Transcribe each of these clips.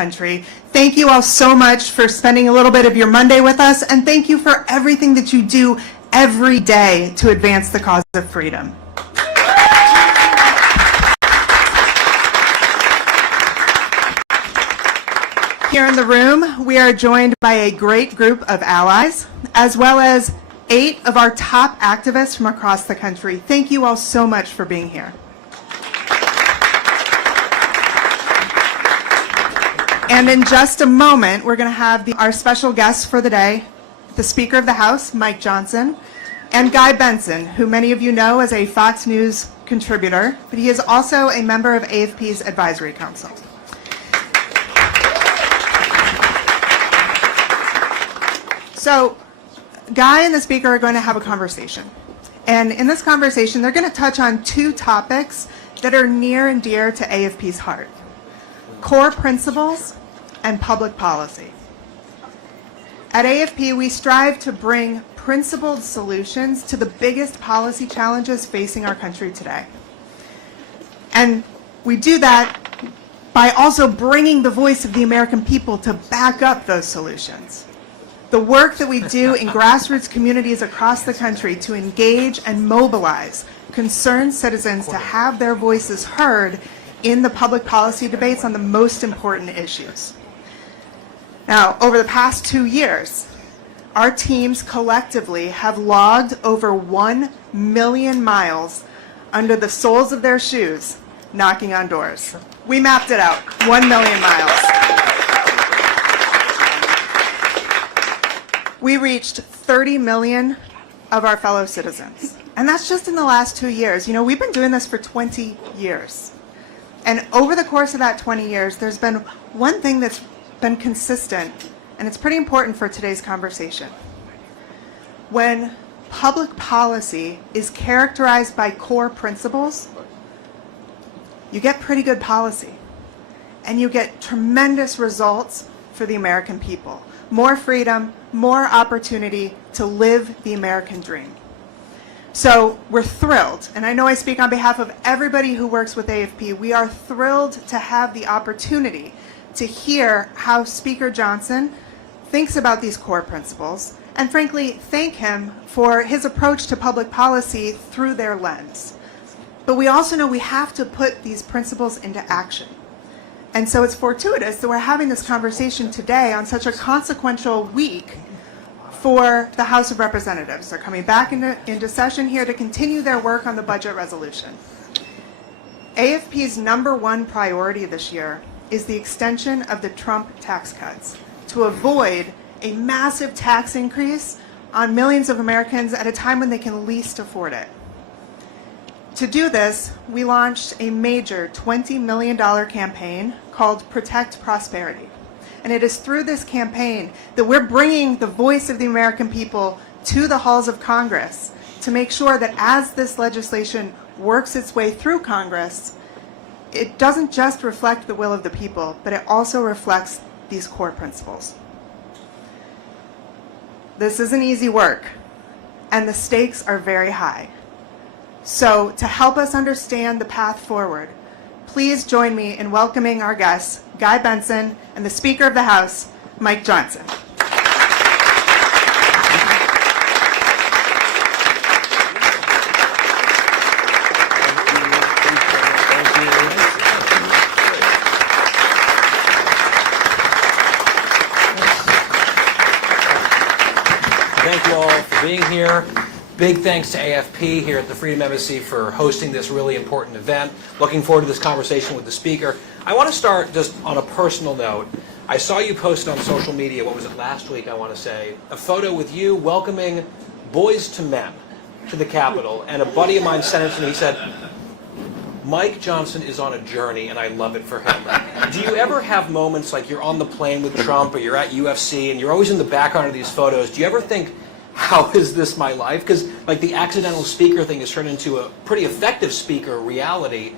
country. Thank you all so much for spending a little bit of your Monday with us, and thank you for everything that you do every day to advance the cause of freedom. Here in the room, we are joined by a great group of allies, as well as 8 of our top activists from across the country. Thank you all so much for being here. And in just a moment, we're going to have our special guests for the day, the Speaker of the House, Mike Johnson, and Guy Benson, who many of you know as a Fox News contributor, but he is also a member of AFP's Advisory Council. So, Guy and the Speaker are going to have a conversation. And in this conversation, they're going to touch on 2 topics that are near and dear to AFP's heart: core principles and public policy. At AFP, we strive to bring principled solutions to the biggest policy challenges facing our country today. And we do that by also bringing the voice of the American people to back up those solutions. The work that we do in grassroots communities across the country to engage and mobilize concerned citizens to have their voices heard in the public policy debates on the most important issues. Now, over the past 2 years, our teams collectively have logged over 1 million miles under the soles of their shoes, knocking on doors. We mapped it out, 1 million miles. We reached 30 million of our fellow citizens. And that's just in the last 2 years. You know, we've been doing this for 20 years. And over the course of that 20 years, there's been one thing that's been consistent, and it's pretty important for today's conversation. When public policy is characterized by core principles, you get pretty good policy, and you get tremendous results for the American people. More freedom, more opportunity to live the American dream. So we're thrilled, and I know I speak on behalf of everybody who works with AFP, we are thrilled to have the opportunity to hear how Speaker Johnson thinks about these core principles, and frankly, thank him for his approach to public policy through their lens. But we also know we have to put these principles into action. And so it's fortuitous that we're having this conversation today on such a consequential week for the House of Representatives. They're coming back into session here to continue their work on the budget resolution. AFP's #1 priority this year is the extension of the Trump tax cuts to avoid a massive tax increase on millions of Americans at a time when they can least afford it. To do this, we launched a major $20 million campaign called Protect Prosperity. And it is through this campaign that we're bringing the voice of the American people to the halls of Congress to make sure that as this legislation works its way through Congress, it doesn't just reflect the will of the people, but it also reflects these core principles. This isn't easy work, and the stakes are very high. So to help us understand the path forward, please join me in welcoming our guests, Guy Benson and the Speaker of the House, Mike Johnson. Thank you all for being here. Big thanks to AFP here at the Freedom Embassy for hosting this really important event. Looking forward to this conversation with the Speaker. I want to start just on a personal note. I saw you post on social media, what was it, last week, I want to say, a photo with you welcoming Boys to Men to the Capitol. And a buddy of mine sent it to me. He said, Mike Johnson is on a journey, and I love it for him. Do you ever have moments like you're on the plane with Trump or you're at UFC and you're always in the background of these photos? Do you ever think, how is this my life? Because like the accidental speaker thing has turned into a pretty effective speaker reality.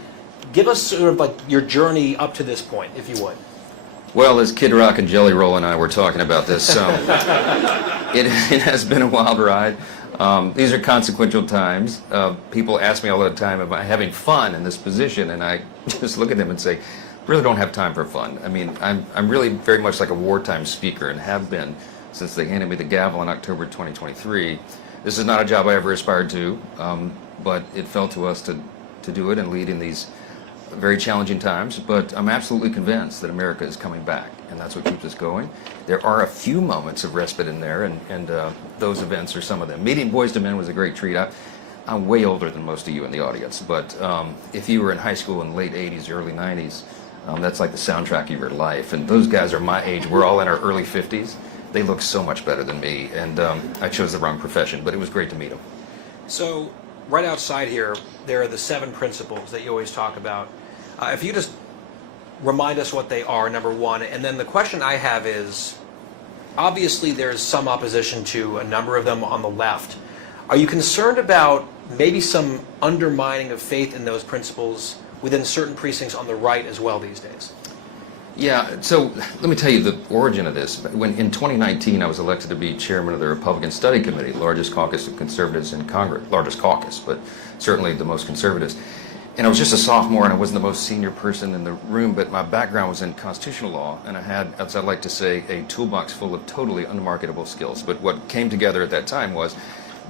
Give us sort of like your journey up to this point, if you would. Well, as Kid Rock and Jelly Roll and I were talking about this, it has been a wild ride. These are consequential times. People ask me all the time, am I having fun in this position? And I just look at them and say, really don't have time for fun. I mean, I'm really very much like a wartime speaker and have been since they handed me the gavel in October 2023. This is not a job I ever aspired to, but it fell to us to do it and lead in these very challenging times. But I'm absolutely convinced that America is coming back, and that's what keeps us going. There are a few moments of respite in there, and those events are some of them. Meeting Boys to Men was a great treat. I'm way older than most of you in the audience, but if you were in high school in the late 80s, early 90s, that's like the soundtrack of your life. And those guys are my age. We're all in our early 50s. They look so much better than me, and I chose the wrong profession, but it was great to meet them. So right outside here, there are the 7 principles that you always talk about. If you just remind us what they are, number one, and then the question I have is, obviously there's some opposition to a number of them on the left. Are you concerned about maybe some undermining of faith in those principles within certain precincts on the right as well these days? Yeah, so let me tell you the origin of this. When in 2019 I was elected to be chairman of the Republican Study Committee, largest caucus of conservatives in Congress, largest caucus, but certainly the most conservatives. And I was just a sophomore and I wasn't the most senior person in the room, but my background was in constitutional law, and I had, as I like to say, a toolbox full of totally unmarketable skills. But what came together at that time was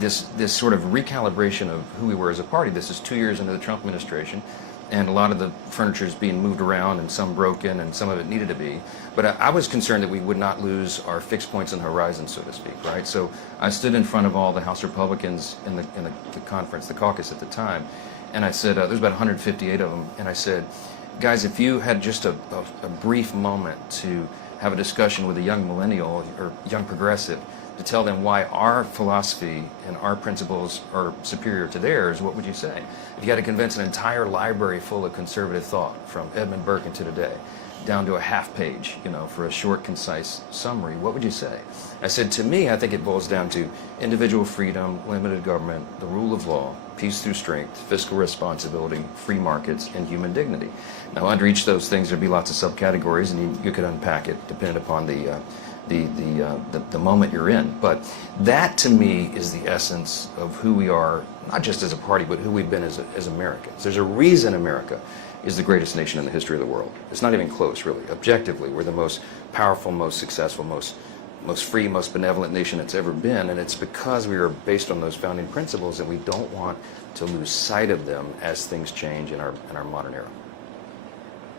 this sort of recalibration of who we were as a party. This is 2 years into the Trump administration, and a lot of the furniture is being moved around, and some broken, and some of it needed to be. But I was concerned that we would not lose our fixed points on the horizon, so to speak, right? So I stood in front of all the House Republicans in the conference, the caucus at the time, and I said, there's about 158 of them, and I said, guys, if you had just a brief moment to have a discussion with a young millennial or young progressive to tell them why our philosophy and our principles are superior to theirs, what would you say? If you had to convince an entire library full of conservative thought, from Edmund Burke to today, down to a half page, for a short, concise summary, what would you say? I said, to me, I think it boils down to individual freedom, limited government, the rule of law, peace through strength, fiscal responsibility, free markets, and human dignity. Now, under each of those things, there'd be lots of subcategories, and you could unpack it depending upon the moment you're in. But that, to me, is the essence of who we are, not just as a party, but who we've been as Americans. There's a reason America is the greatest nation in the history of the world. It's not even close, really. Objectively, we're the most powerful, most successful, most free, most benevolent nation it's ever been, and it's because we are based on those founding principles, and we don't want to lose sight of them as things change in our modern era.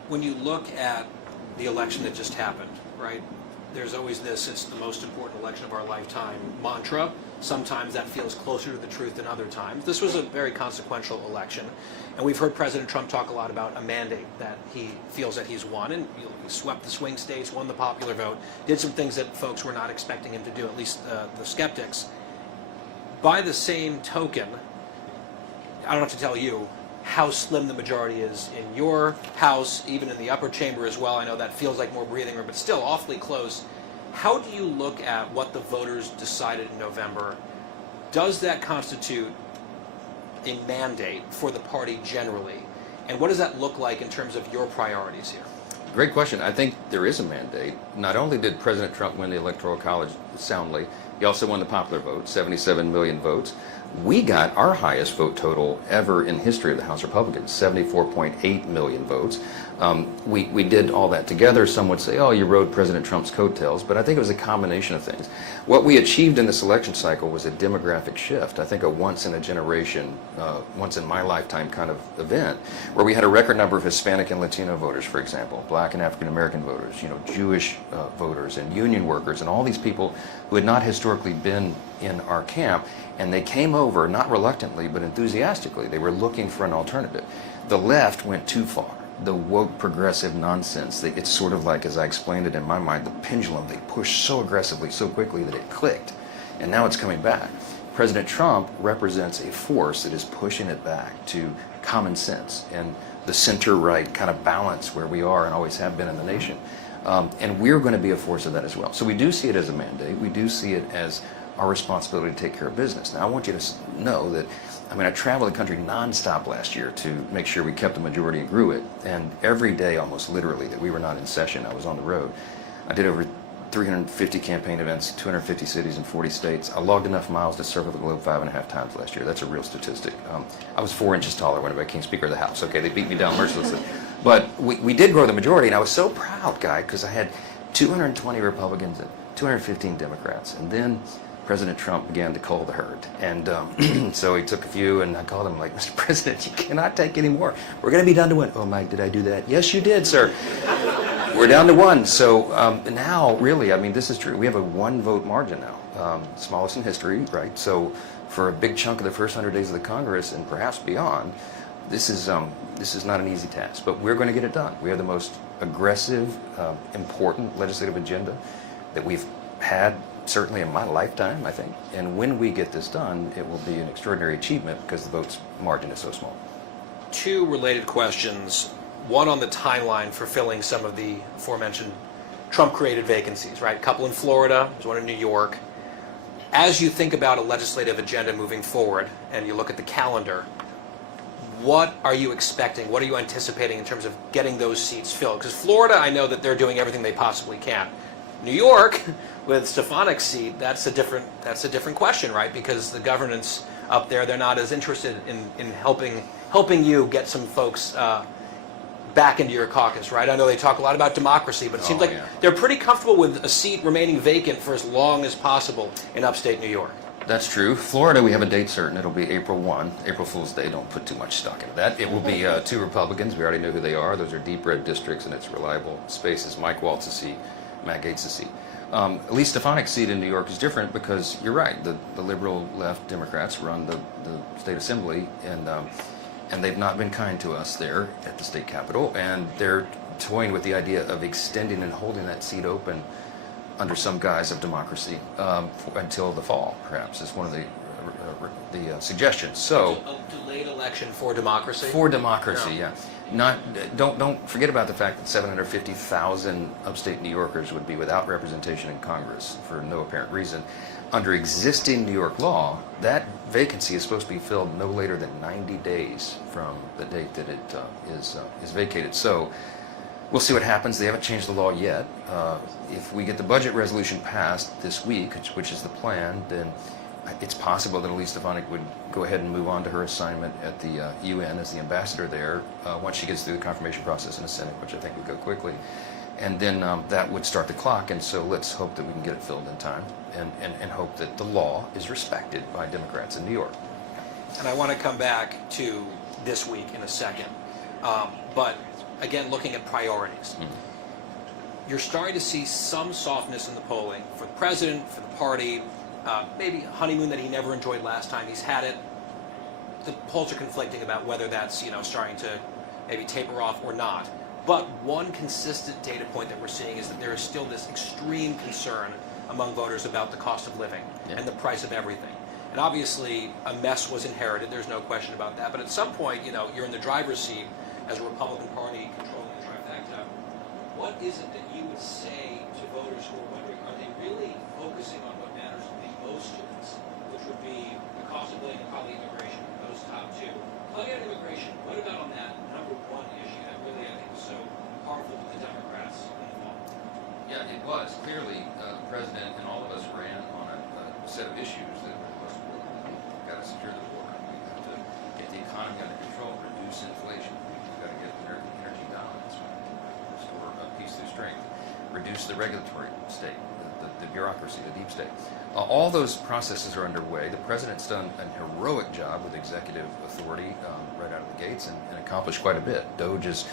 When you look at the election that just happened, right, there's always this, it's the most important election of our lifetime mantra. Sometimes that feels closer to the truth than other times. This was a very consequential election, and we've heard President Trump talk a lot about a mandate that he feels that he's won, and he swept the swing states, won the popular vote, did some things that folks were not expecting him to do, at least the skeptics. By the same token, I don't have to tell you how slim the majority is in your house, even in the upper chamber as well. I know that feels like more breathing room, but still awfully close. How do you look at what the voters decided in November? Does that constitute a mandate for the party generally? And what does that look like in terms of your priorities here? Great question. I think there is a mandate. Not only did President Trump win the Electoral College soundly, he also won the popular vote, 77 million votes. We got our highest vote total ever in history of the House Republicans, 74.8 million votes. We did all that together. Some would say, oh, you rode President Trump's coattails, but I think it was a combination of things. What we achieved in this election cycle was a demographic shift. I think a once-in-a-generation, once-in-my-lifetime kind of event, where we had a record number of Hispanic and Latino voters, for example, Black and African-American voters, Jewish voters and union workers, and all these people who had not historically been in our camp, and they came over, not reluctantly, but enthusiastically. They were looking for an alternative. The left went too far. The woke progressive nonsense, it's sort of like, as I explained it in my mind, the pendulum. They pushed so aggressively, so quickly that it clicked, and now it's coming back. President Trump represents a force that is pushing it back to common sense and the center-right kind of balance where we are and always have been in the nation. And we're going to be a force of that as well. So we do see it as a mandate. We do see it as our responsibility to take care of business. Now, I want you to know that, I traveled the country nonstop last year to make sure we kept the majority and grew it. And every day, almost literally, that we were not in session, I was on the road. I did over 350 campaign events, 250 cities in 40 states. I logged enough miles to circle the globe 5.5 times last year. That's a real statistic. I was 4 inches taller when I became Speaker of the House. Okay, they beat me down mercilessly. But we did grow the majority, and I was so proud, Guy, because I had 220 Republicans and 215 Democrats. And then President Trump began to cull the herd. And so he took a few, and I called him like, Mr. President, you cannot take any more. We're going to be down to one. Oh, Mike, did I do that? Yes, you did, sir. We're down to one. So now, really, I mean, this is true. We have a one-vote margin now, smallest in history, right? So for a big chunk of the first 100 days of the Congress, and perhaps beyond, this is not an easy task, but we're going to get it done. We have the most aggressive, important legislative agenda that we've had certainly in my lifetime, I think. And when we get this done, it will be an extraordinary achievement because the vote's margin is so small. Two related questions. One on the timeline for filling some of the aforementioned Trump-created vacancies, right? A couple in Florida, there's one in New York. As you think about a legislative agenda moving forward and you look at the calendar, what are you expecting? What are you anticipating in terms of getting those seats filled? Because Florida, I know that they're doing everything they possibly can. New York, with Stefanik's seat, that's a different question, right? Because the governance up there, they're not as interested in helping you get some folks back into your caucus, right? I know they talk a lot about democracy, but it seems like they're pretty comfortable with a seat remaining vacant for as long as possible in upstate New York. That's true. Florida, we have a date certain. It'll be April 1, April Fool's Day. Don't put too much stock into that. It will be 2 Republicans. We already know who they are. Those are deep red districts, and it's reliable spaces. Mike Waltz's seat, Matt Gaetz's seat. At least Stefanik's seat in New York is different because you're right. The liberal left Democrats run the state assembly, and they've not been kind to us there at the state capitol, and they're toying with the idea of extending and holding that seat open under some guise of democracy until the fall, perhaps, is one of the suggestions. So a delayed election for democracy? For democracy, yeah. Don't forget about the fact that 750,000 upstate New Yorkers would be without representation in Congress for no apparent reason. Under existing New York law, that vacancy is supposed to be filled no later than 90 days from the date that it is vacated. So we'll see what happens. They haven't changed the law yet. If we get the budget resolution passed this week, which is the plan, then it's possible that Elise Stefanik would go ahead and move on to her assignment at the UN as the ambassador there once she gets through the confirmation process in the Senate, which I think would go quickly. And then that would start the clock, and so let's hope that we can get it filled in time and hope that the law is respected by Democrats in New York. And I want to come back to this week in a second. But again, looking at priorities. You're starting to see some softness in the polling for the president, for the party, maybe a honeymoon that he never enjoyed last time. He's had it. The polls are conflicting about whether that's starting to maybe taper off or not. But one consistent data point that we're seeing is that there is still this extreme concern among voters about the cost of living and the price of everything. And obviously, a mess was inherited. There's no question about that. But at some point, you're in the driver's seat as a Republican Party controlling the trifecta. What is it that you would say to voters who are wondering, are they really focusing on what matters the most to us, which would be the cost of living and probably immigration, those top two? Plug out immigration. What about on that number one issue that really, I think, was so powerful to the Democrats in the fall? Yeah, it was. Clearly, the president and all of us ran on a set of issues that were the most important. We've got to secure the border. We've got to get the economy under control, reduce inflation. We've got to get energy dominance, restore peace through strength, reduce the regulatory state, the bureaucracy, the deep state. All those processes are underway. The president's done a heroic job with executive authority right out of the gates and accomplished quite a bit. DOJ is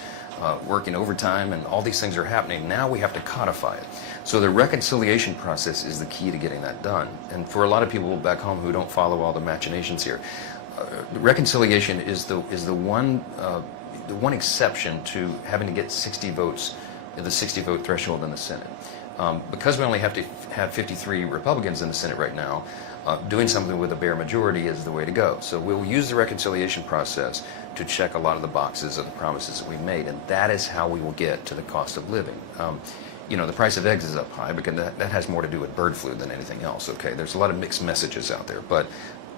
working overtime, and all these things are happening. Now we have to codify it. So the reconciliation process is the key to getting that done. And for a lot of people back home who don't follow all the machinations here, reconciliation is the one exception to having to get 60 votes, the 60 vote threshold in the Senate. Because we only have to have 53 Republicans in the Senate right now, doing something with a bare majority is the way to go. So we'll use the reconciliation process to check a lot of the boxes of the promises that we made, and that is how we will get to the cost of living. The price of eggs is up high because that has more to do with bird flu than anything else, okay? There's a lot of mixed messages out there, but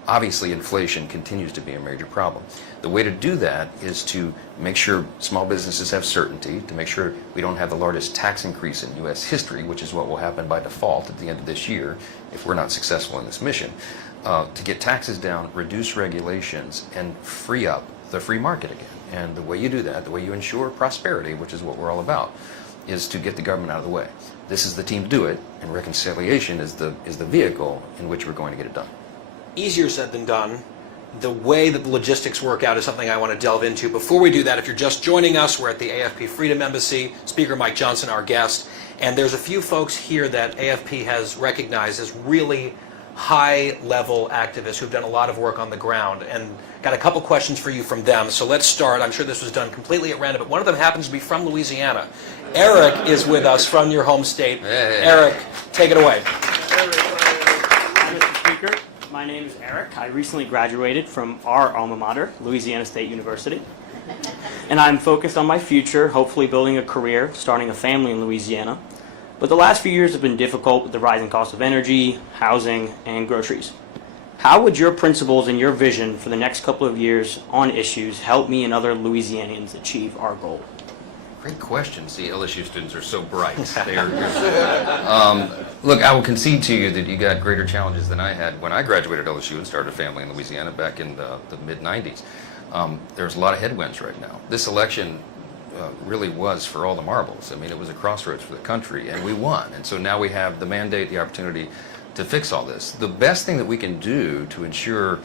obviously inflation continues to be a major problem. The way to do that is to make sure small businesses have certainty, to make sure we don't have the largest tax increase in U.S. history, which is what will happen by default at the end of this year if we're not successful in this mission, to get taxes down, reduce regulations, and free up the free market again. And the way you do that, the way you ensure prosperity, which is what we're all about, is to get the government out of the way. This is the team to do it, and reconciliation is the vehicle in which we're going to get it done. Easier said than done. The way that the logistics work out is something I want to delve into. Before we do that, if you're just joining us, we're at the AFP Freedom Embassy. Speaker Mike Johnson, our guest. And there's a few folks here that AFP has recognized as really high-level activists who've done a lot of work on the ground. And got a couple questions for you from them. So let's start. I'm sure this was done completely at random, but one of them happens to be from Louisiana. Eric is with us from your home state. Hey. Eric, take it away. Hi, Mr. Speaker. My name is Eric. I recently graduated from our alma mater, Louisiana State University. And I'm focused on my future, hopefully building a career, starting a family in Louisiana. But the last few years have been difficult with the rising cost of energy, housing, and groceries. How would your principles and your vision for the next couple of years on issues help me and other Louisianians achieve our goal? Great question. See, LSU students are so bright. Look, I will concede to you that you got greater challenges than I had when I graduated LSU and started a family in Louisiana back in the mid-'90s. There's a lot of headwinds right now. This election really was for all the marbles. I mean, it was a crossroads for the country, and we won. And so now we have the mandate, the opportunity to fix all this. The best thing that we can do to ensure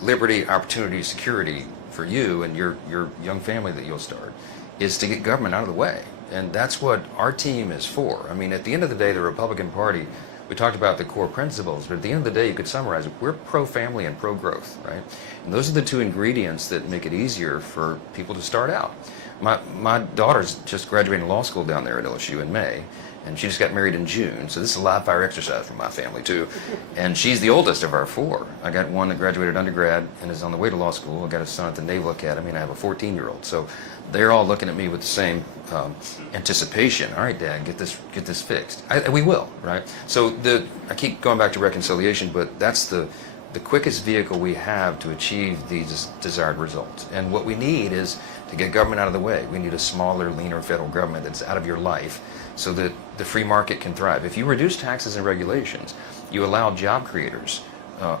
liberty, opportunity, security for you and your young family that you'll start is to get government out of the way. And that's what our team is for. I mean, at the end of the day, the Republican Party, we talked about the core principles, but at the end of the day, you could summarize it. We're pro-family and pro-growth, right? And those are the two ingredients that make it easier for people to start out. My daughter's just graduating law school down there at LSU in May, and she just got married in June, so this is a live fire exercise for my family too. And she's the oldest of our four. I got one that graduated undergrad and is on the way to law school. I got a son at the Naval Academy, and I have a 14-year-old. So they're all looking at me with the same anticipation. All right, Dad, get this fixed. We will, right? So I keep going back to reconciliation, but that's the quickest vehicle we have to achieve these desired results. And what we need is to get government out of the way. We need a smaller, leaner federal government that's out of your life so that the free market can thrive. If you reduce taxes and regulations, you allow job creators,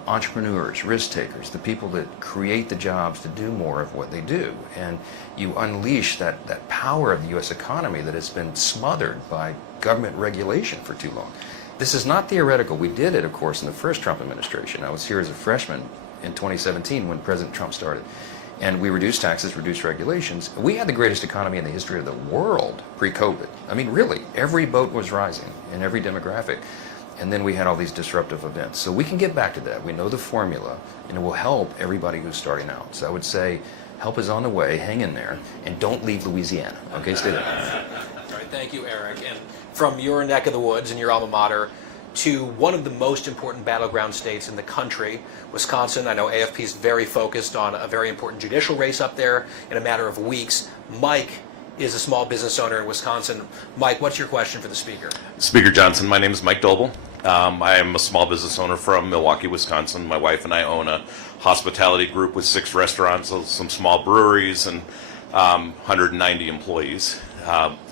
entrepreneurs, risk takers, the people that create the jobs to do more of what they do. And you unleash that power of the U.S. economy that has been smothered by government regulation for too long. This is not theoretical. We did it, of course, in the first Trump administration. I was here as a freshman in 2017 when President Trump started. And we reduced taxes, reduced regulations. We had the greatest economy in the history of the world pre-COVID. I mean, really, every boat was rising in every demographic. And then we had all these disruptive events. So we can get back to that. We know the formula, and it will help everybody who's starting out. So I would say help is on the way, hang in there, and don't leave Louisiana. Okay, stay there. All right, thank you, Eric. And from your neck of the woods and your alma mater to one of the most important battleground states in the country, Wisconsin. I know AFP is very focused on a very important judicial race up there in a matter of weeks. Mike is a small business owner in Wisconsin. Mike, what's your question for the speaker? Speaker Johnson, my name is Mike Doble. I am a small business owner from Milwaukee, Wisconsin. My wife and I own a hospitality group with 6 restaurants, some small breweries, and 190 employees.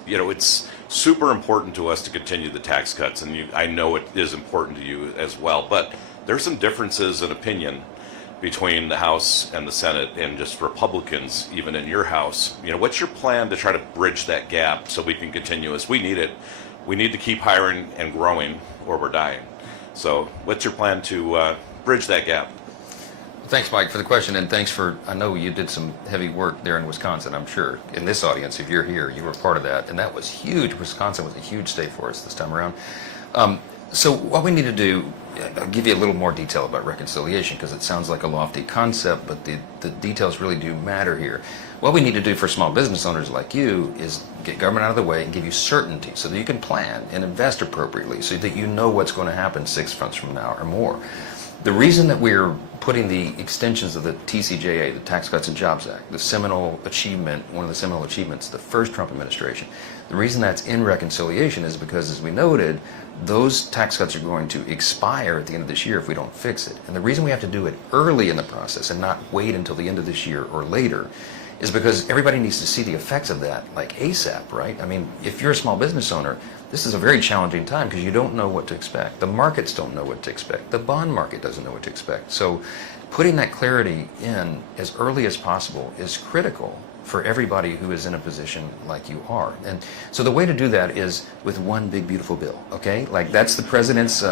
It's super important to us to continue the tax cuts, and I know it is important to you as well, but there's some differences in opinion between the House and the Senate and just Republicans, even in your House. What's your plan to try to bridge that gap so we can continue as we need it? We need to keep hiring and growing or we're dying. So what's your plan to bridge that gap? Thanks, Mike, for the question, and thanks for, I know you did some heavy work there in Wisconsin, I'm sure. In this audience, if you're here, you were part of that, and that was huge. Wisconsin was a huge state for us this time around. So what we need to do, I'll give you a little more detail about reconciliation, because it sounds like a lofty concept, but the details really do matter here. What we need to do for small business owners like you is get government out of the way and give you certainty so that you can plan and invest appropriately, so that you know what's going to happen 6 months from now or more. The reason that we're putting the extensions of the TCJA, the Tax Cuts and Jobs Act, the seminal achievement, one of the seminal achievements of the first Trump administration, the reason that's in reconciliation is because, as we noted, those tax cuts are going to expire at the end of this year if we don't fix it. And the reason we have to do it early in the process and not wait until the end of this year or later is because everybody needs to see the effects of that, like ASAP, right? I mean, if you're a small business owner, this is a very challenging time because you don't know what to expect. The markets don't know what to expect. The bond market doesn't know what to expect. So putting that clarity in as early as possible is critical for everybody who is in a position like you are. And so the way to do that is with one big beautiful bill, okay? Like that's the president's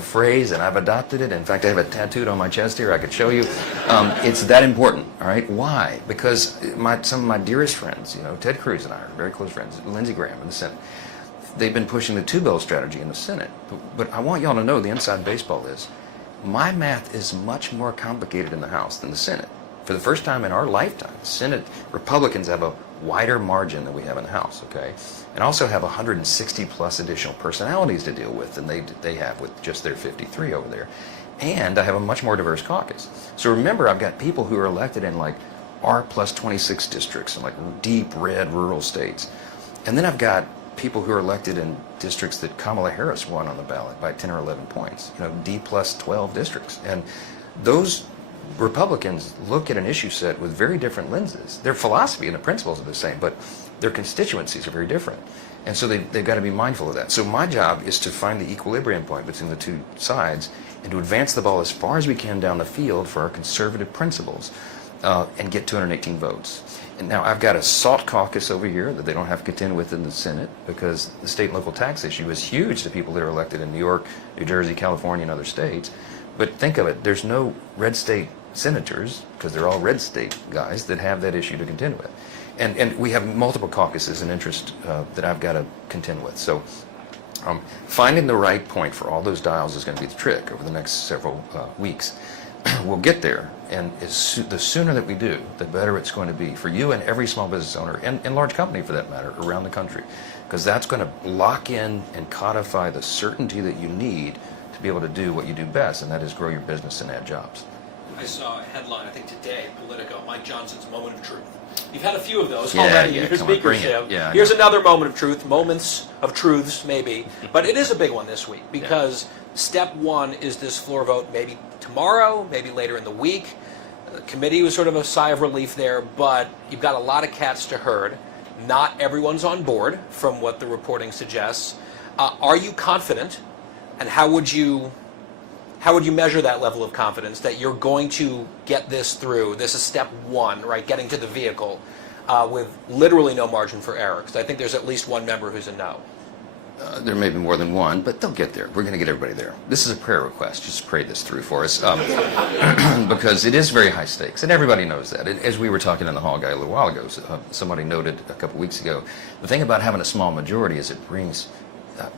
phrase, and I've adopted it. In fact, I have it tattooed on my chest here. I could show you. It's that important, all right? Why? Because some of my dearest friends, you know, Ted Cruz and I are very close friends, Lindsey Graham in the Senate, they've been pushing the two-bill strategy in the Senate. But I want y'all to know the inside baseball is, my math is much more complicated in the House than the Senate. For the first time in our lifetime, Senate Republicans have a wider margin than we have in the House, okay? And also have 160 plus additional personalities to deal with than they have with just their 53 over there. And I have a much more diverse caucus. So remember, I've got people who are elected in like R plus 26 districts in like deep red rural states. And then I've got people who are elected in districts that Kamala Harris won on the ballot by 10 or 11 points, you know, D plus 12 districts. And those Republicans look at an issue set with very different lenses. Their philosophy and the principles are the same, but their constituencies are very different. And so they've got to be mindful of that. So my job is to find the equilibrium point between the two sides and to advance the ball as far as we can down the field for our conservative principles and get 218 votes. And now I've got a SALT caucus over here that they don't have to contend with in the Senate because the state and local tax issue is huge to people that are elected in New York, New Jersey, California, and other states. But think of it, there's no red state senators, because they're all red state guys, that have that issue to contend with. And we have multiple caucuses and interest that I've got to contend with. So finding the right point for all those dials is going to be the trick over the next several weeks. We'll get there, and the sooner that we do, the better it's going to be for you and every small business owner, and large company for that matter, around the country, because that's going to lock in and codify the certainty that you need to be able to do what you do best, and that is grow your business and add jobs. I saw a headline, I think today, Politico, Mike Johnson's moment of truth. You've had a few of those already in your come on, bring it. speakership. Yeah, Here's another moment of truth, moments of truths, maybe. But it is a big one this week because step one is this floor vote maybe tomorrow, maybe later in the week. The committee was sort of a sigh of relief there, but you've got a lot of cats to herd. Not everyone's on board from what the reporting suggests. Are you confident, and how would you measure that level of confidence that you're going to get this through? This is step one, right? Getting to the vehicle with literally no margin for error. Because I think there's at least one member who's a no. There may be more than one, but they'll get there. We're going to get everybody there. This is a prayer request. Just pray this through for us. Because it is very high stakes, and everybody knows that. As we were talking in the hall guy a little while ago, somebody noted a couple weeks ago, the thing about having a small majority is it brings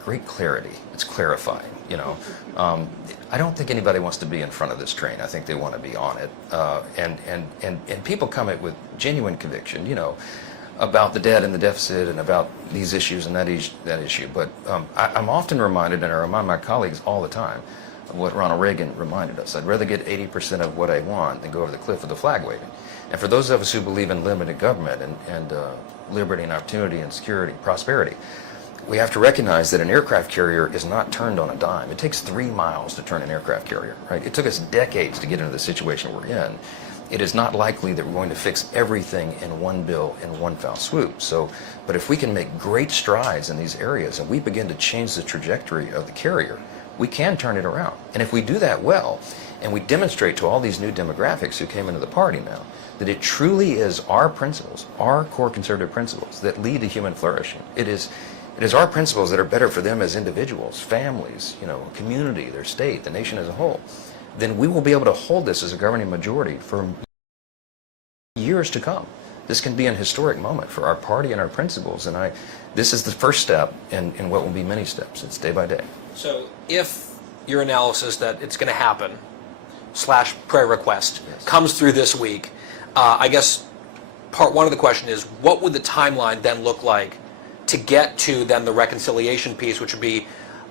great clarity. It's clarifying, you know. I don't think anybody wants to be in front of this train. I think they want to be on it. And people come at with genuine conviction, you know, about the debt and the deficit and about these issues and that issue. But I'm often reminded, and I remind my colleagues all the time, of what Ronald Reagan reminded us. I'd rather get 80% of what I want than go over the cliff with the flag waving. And for those of us who believe in limited government and liberty and opportunity and security, prosperity, we have to recognize that an aircraft carrier is not turned on a dime. It takes 3 miles to turn an aircraft carrier, right? It took us decades to get into the situation we're in. It is not likely that we're going to fix everything in one bill in one foul swoop. So, but if we can make great strides in these areas and we begin to change the trajectory of the carrier, we can turn it around. And if we do that well, and we demonstrate to all these new demographics who came into the party now, that it truly is our principles, our core conservative principles, that lead to human flourishing. It is our principles that are better for them as individuals, families, you know, community, their state, the nation as a whole. Then we will be able to hold this as a governing majority for years to come. This can be an historic moment for our party and our principles, and this is the first step in what will be many steps. It's day by day. So if your analysis that it's going to happen, / prayer request, comes through this week, I guess part one of the question is, what would the timeline then look like to get to then the reconciliation piece, which would be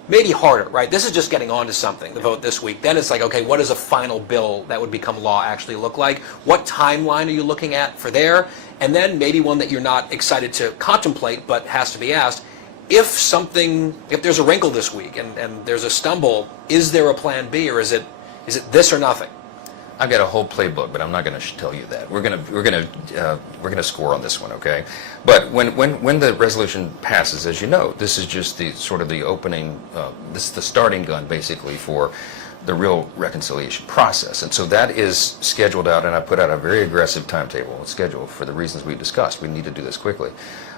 maybe harder, right? This is just getting on to something, the vote this week. Then it's like, okay, what does a final bill that would become law actually look like? What timeline are you looking at for there? And then maybe one that you're not excited to contemplate, but has to be asked, if there's a wrinkle this week and there's a stumble, is there a plan B, or is it this or nothing? I've got a whole playbook, but I'm not going to tell you that. We're going to score on this one, okay? But when the resolution passes, as you know, this is just the sort of the opening. This is the starting gun, basically, for the real reconciliation process. And so that is scheduled out, and I put out a very aggressive timetable and schedule for the reasons we discussed. We need to do this quickly.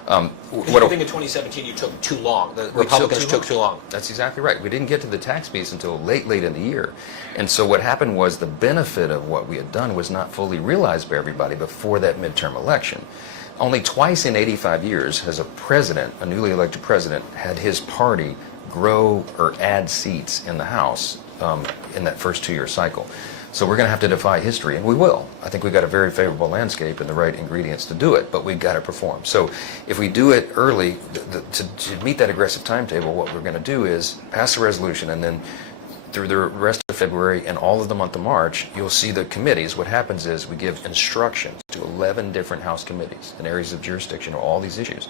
I think in 2017 you took too long. The Republicans took too long. That's exactly right. We didn't get to the tax piece until late in the year. And so what happened was the benefit of what we had done was not fully realized by everybody before that midterm election. Only twice in 85 years has a president, a newly elected president, had his party grow or add seats in the House in that first 2-year cycle. So we're going to have to defy history, and we will. I think we've got a very favorable landscape and the right ingredients to do it, but we've got to perform. So if we do it early, to meet that aggressive timetable, what we're going to do is pass a resolution, and then through the rest of February and all of the month of March, you'll see the committees. What happens is we give instructions to 11 different House committees in areas of jurisdiction of all these issues.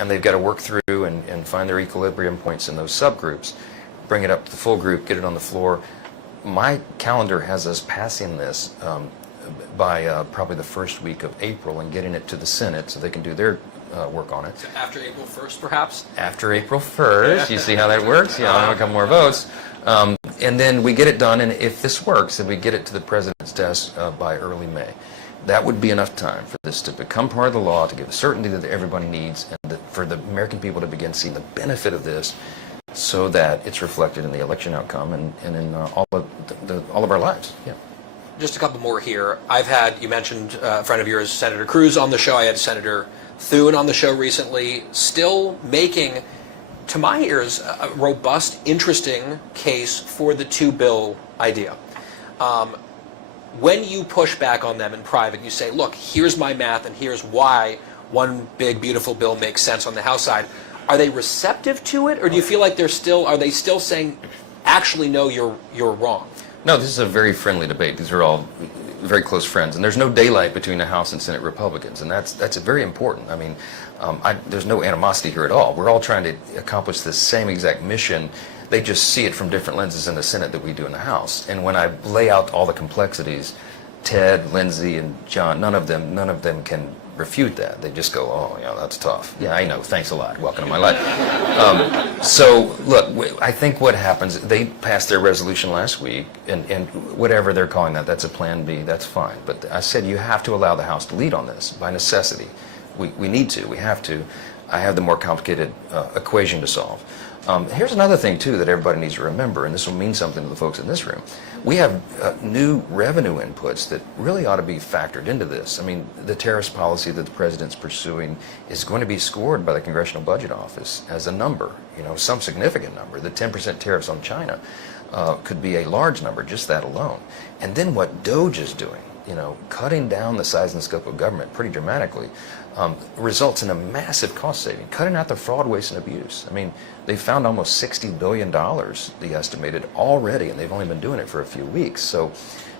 And they've got to work through and find their equilibrium points in those subgroups, bring it up to the full group, get it on the floor. My calendar has us passing this by probably the first week of April and getting it to the Senate so they can do their work on it. So after April 1st, perhaps? After April 1st, you see how that works? Yeah, I'll have a couple more votes. And then we get it done, and if this works, then we get it to the President's desk by early May. That would be enough time for this to become part of the law, to give certainty that everybody needs, and for the American people to begin seeing the benefit of this so that it's reflected in the election outcome and in all of our lives. Yeah. Just a couple more here. I've had, you mentioned a friend of yours, Senator Cruz, on the show. I had Senator Thune on the show recently, still making, to my ears, a robust, interesting case for the two-bill idea. When you push back on them in private, you say, look, here's my math and here's why one big, beautiful bill makes sense on the House side. Are they receptive to it, or do you feel like are they still saying, actually, no, you're wrong? No, this is a very friendly debate. These are all very close friends, and there's no daylight between the House and Senate Republicans, and that's very important. I mean, there's no animosity here at all. We're all trying to accomplish the same exact mission. They just see it from different lenses in the Senate that we do in the House. And when I lay out all the complexities, Ted, Lindsey, and John, none of them can refute that. They just go, oh, yeah, that's tough. Yeah, I know. Thanks a lot. Welcome to my life. So, look, I think what happens, they passed their resolution last week, and whatever they're calling that, that's a plan B, that's fine. But I said you have to allow the House to lead on this by necessity. We need to. We have to. I have the more complicated equation to solve. Here's another thing, too, that everybody needs to remember, and this will mean something to the folks in this room. We have new revenue inputs that really ought to be factored into this. I mean, the tariffs policy that the president's pursuing is going to be scored by the Congressional Budget Office as a number, some significant number. The 10% tariffs on China could be a large number, just that alone. And then what DOGE is doing, cutting down the size and scope of government pretty dramatically, results in a massive cost saving, cutting out the fraud, waste, and abuse. I mean, they found almost $60 billion, they estimated, already, and they've only been doing it for a few weeks. So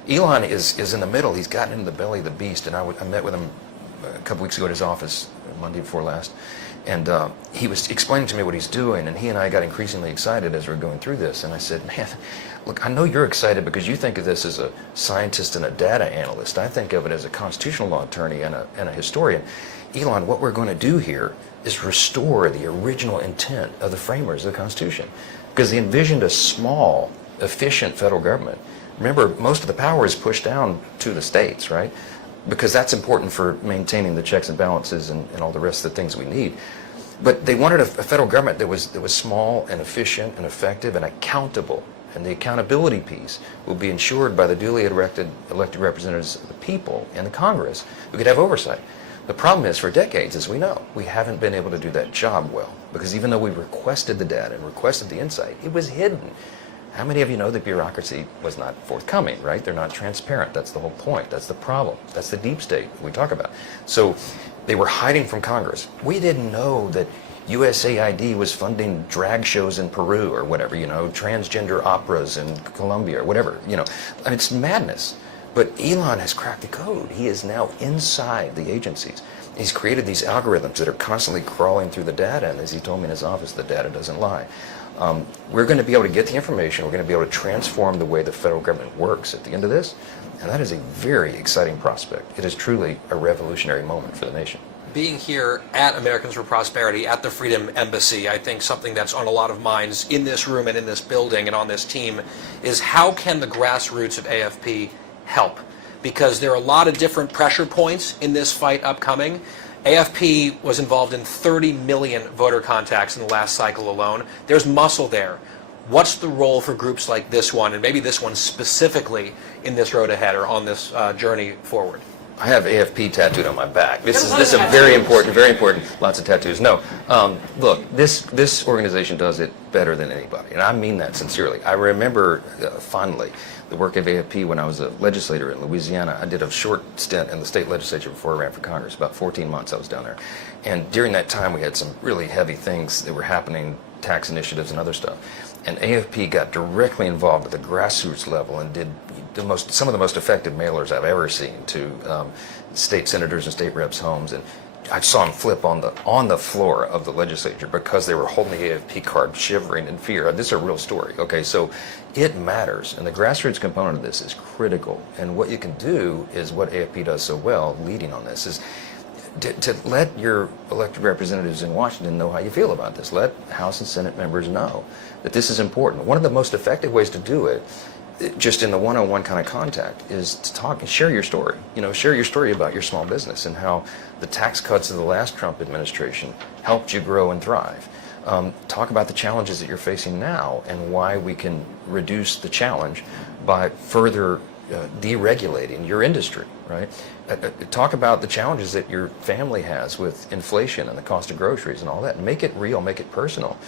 Elon is in the middle. He's gotten into the belly of the beast, and I met with him a couple weeks ago at his office, Monday before last, and he was explaining to me what he's doing, and he and I got increasingly excited as we were going through this, and I said, man, look, I know you're excited because you think of this as a scientist and a data analyst. I think of it as a constitutional law attorney and a historian. Elon, what we're going to do here is restore the original intent of the framers of the Constitution, because they envisioned a small, efficient federal government. Remember, most of the power is pushed down to the states, right? Because that's important for maintaining the checks and balances and all the rest of the things we need. But they wanted a federal government that was small and efficient and effective and accountable. And the accountability piece will be ensured by the duly elected representatives of the people in the Congress who could have oversight. The problem is, for decades, as we know, we haven't been able to do that job well, because even though we requested the data and requested the insight, it was hidden. How many of you know that bureaucracy was not forthcoming, right? They're not transparent. That's the whole point. That's the problem. That's the deep state we talk about. So they were hiding from Congress. We didn't know that USAID was funding drag shows in Peru or whatever, transgender operas in Colombia or whatever, I mean, it's madness. But Elon has cracked the code. He is now inside the agencies. He's created these algorithms that are constantly crawling through the data, and as he told me in his office, the data doesn't lie. We're going to be able to get the information. We're going to be able to transform the way the federal government works at the end of this, and that is a very exciting prospect. It is truly a revolutionary moment for the nation. being here at Americans for Prosperity, at the Freedom Embassy, I think something that's on a lot of minds in this room and in this building and on this team is how can the grassroots of AFP help? Because there are a lot of different pressure points in this fight upcoming. AFP was involved in 30 million voter contacts in the last cycle alone. There's muscle there. What's the role for groups like this one, and maybe this one specifically, in this road ahead or on this journey forward? I have AFP tattooed on my back. This is a very important, lots of tattoos. No, look, this organization does it better than anybody, and I mean that sincerely. I remember fondly the work of AFP when I was a legislator in Louisiana. I did a short stint in the state legislature before I ran for Congress. About 14 months I was down there. And during that time we had some really heavy things that were happening, tax initiatives and other stuff. And AFP got directly involved at the grassroots level and did some of the most effective mailers I've ever seen to state senators and state reps' homes. And I saw them flip on the floor of the legislature because they were holding the AFP card, shivering in fear. This is a real story. Okay, so it matters, and the grassroots component of this is critical. And what you can do is what AFP does so well, leading on this, is to let your elected representatives in Washington know how you feel about this. Let House and Senate members know that this is important. One of the most effective ways to do it, just in the one-on-one kind of contact, is to talk and share your story. You know, share your story about your small business and how the tax cuts of the last Trump administration helped you grow and thrive. Talk about the challenges that you're facing now and why we can reduce the challenge by further deregulating your industry, right? Talk about the challenges that your family has with inflation and the cost of groceries and all that. Make it real, make it personal.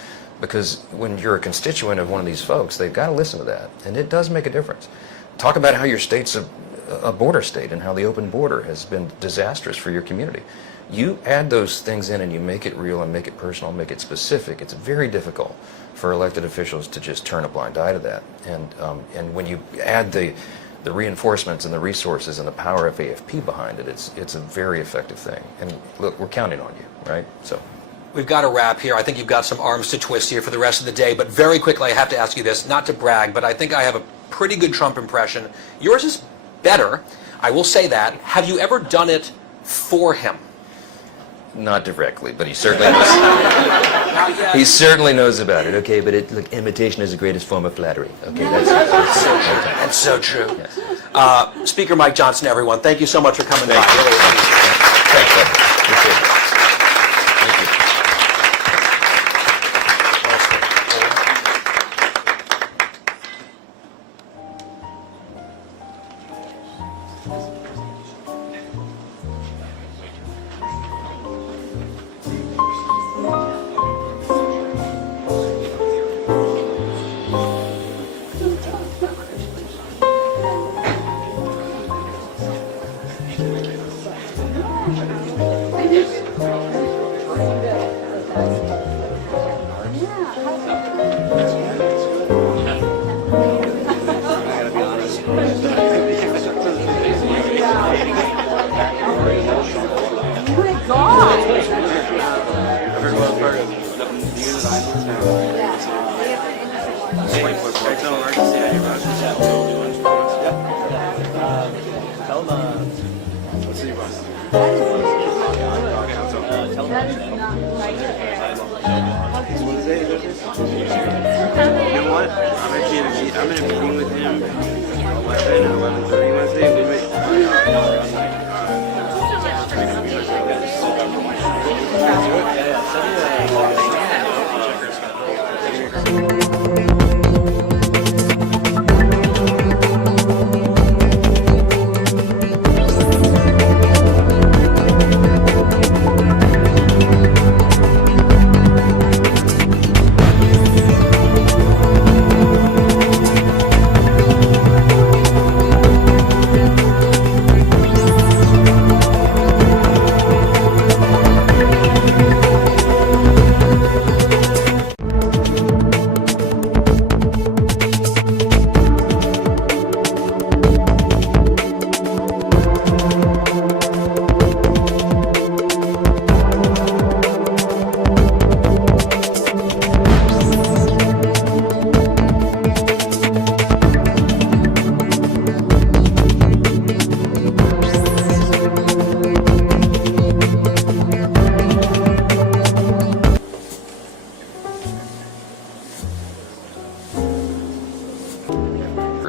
Because when you're a constituent of one of these folks, they've got to listen to that. And it does make a difference. Talk about how your state's a border state and how the open border has been disastrous for your community. You add those things in and you make it real and make it personal, make it specific. It's very difficult for elected officials to just turn a blind eye to that. And when you add the reinforcements and the resources and the power of AFP behind it, it's a very effective thing. And look, we're counting on you, right? So. We've got to wrap here. I think you've got some arms to twist here for the rest of the day, but very quickly I have to ask you this, not to brag, but I think I have a pretty good Trump impression. Yours is better, I will say that. Have you ever done it for him? Not directly, but he certainly knows. He certainly knows about it. Okay, but look, imitation is the greatest form of flattery. Okay, that's so true. Yes. Speaker Mike Johnson, everyone, thank you so much for coming by. Really Thanks, appreciate it.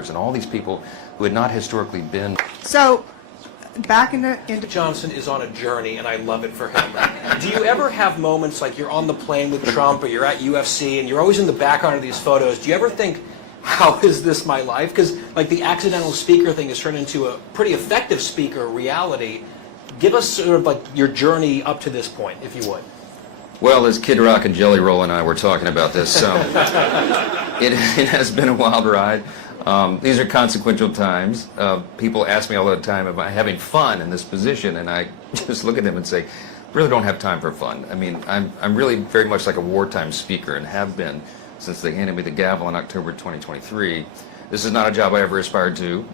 workers and all these people who had not historically been. So, back into Johnson is on a journey, and I love it for him. Do you ever have moments like you're on the plane with Trump or you're at UFC and you're always in the background of these photos? Do you ever think, how is this my life? Because like the accidental speaker thing has turned into a pretty effective speaker reality. Give us sort of like your journey up to this point, if you would. Well, as Kid Rock and Jelly Roll and I were talking about this, it has been a wild ride. These are consequential times. People ask me all the time, am I having fun in this position? And I just look at them and say, really don't have time for fun. I mean, I'm really very much like a wartime speaker and have been since they handed me the gavel in October 2023. This is not a job I ever aspired to,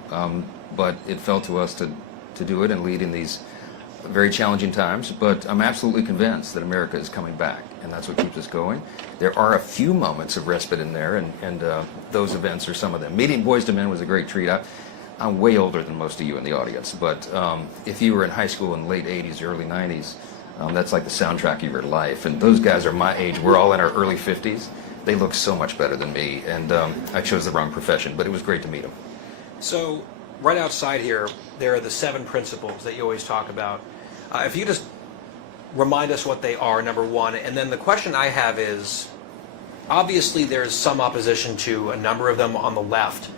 but it fell to us to do it and lead in these very challenging times. But I'm absolutely convinced that America is coming back, and that's what keeps us going. There are a few moments of respite in there, and those events are some of them. Meeting Boys to Men was a great treat. I'm way older than most of you in the audience, but if you were in high school in the late 80s, early 90s, that's like the soundtrack of your life. And those guys are my age. We're all in our early 50s. They look so much better than me, and I chose the wrong profession, but it was great to meet them. So right outside here, there are the 7 principles that you always talk about. If you just remind us what they are, number one, and then the question I have is, obviously there's some opposition to a number of them on the left.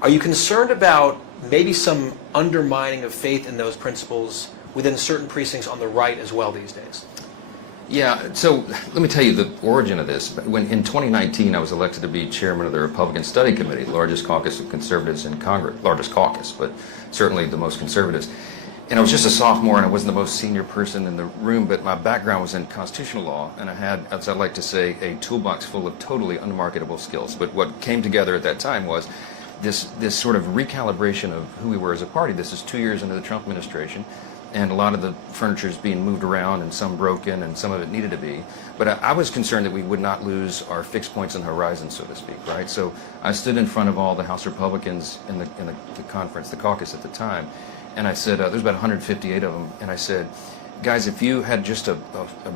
Are you concerned about maybe some undermining of faith in those principles within certain precincts on the right as well these days? Yeah, so let me tell you the origin of this. When in 2019 I was elected to be chairman of the Republican Study Committee, largest caucus of conservatives in Congress, largest caucus, but certainly the most conservatives. And I was just a sophomore, and I wasn't the most senior person in the room, but my background was in constitutional law, and I had, as I like to say, a toolbox full of totally unmarketable skills. But what came together at that time was this sort of recalibration of who we were as a party. This is 2 years into the Trump administration, and a lot of the furniture is being moved around, and some broken, and some of it needed to be. But I was concerned that we would not lose our fixed points on the horizon, so to speak, right? So I stood in front of all the House Republicans in the conference, the caucus at the time, and I said, there's about 158 of them, and I said, guys, if you had just a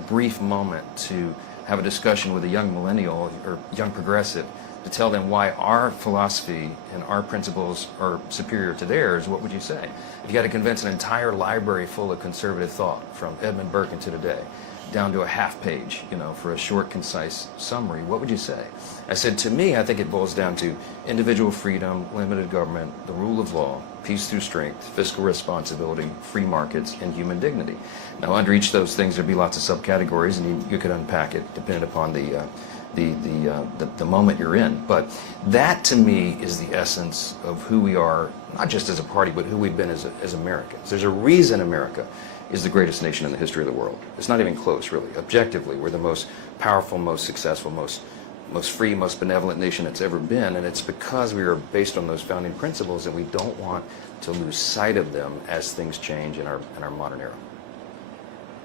brief moment to have a discussion with a young millennial or young progressive to tell them why our philosophy and our principles are superior to theirs, what would you say? If you had to convince an entire library full of conservative thought, from Edmund Burke to today, down to a half page, for a short, concise summary, what would you say? I said, to me, I think it boils down to individual freedom, limited government, the rule of law, peace through strength, fiscal responsibility, free markets, and human dignity. Now, under each of those things, there'd be lots of subcategories, and you could unpack it depending upon the moment you're in. But that, to me, is the essence of who we are, not just as a party, but who we've been as Americans. There's a reason America is the greatest nation in the history of the world. It's not even close, really. Objectively, we're the most powerful, most successful, most free, most benevolent nation it's ever been, and it's because we are based on those founding principles, and we don't want to lose sight of them as things change in our modern era.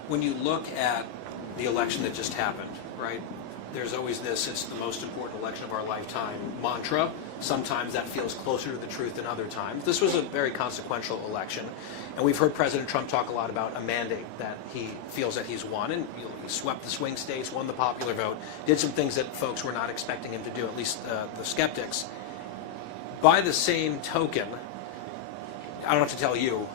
When you look at the election that just happened, right, there's always this, it's the most important election of our lifetime mantra. Sometimes that feels closer to the truth than other times. This was a very consequential election, and we've heard President Trump talk a lot about a mandate that he feels that he's won, and he swept the swing states, won the popular vote, did some things that folks were not expecting him to do, at least the skeptics. By the same token, I don't have to tell you,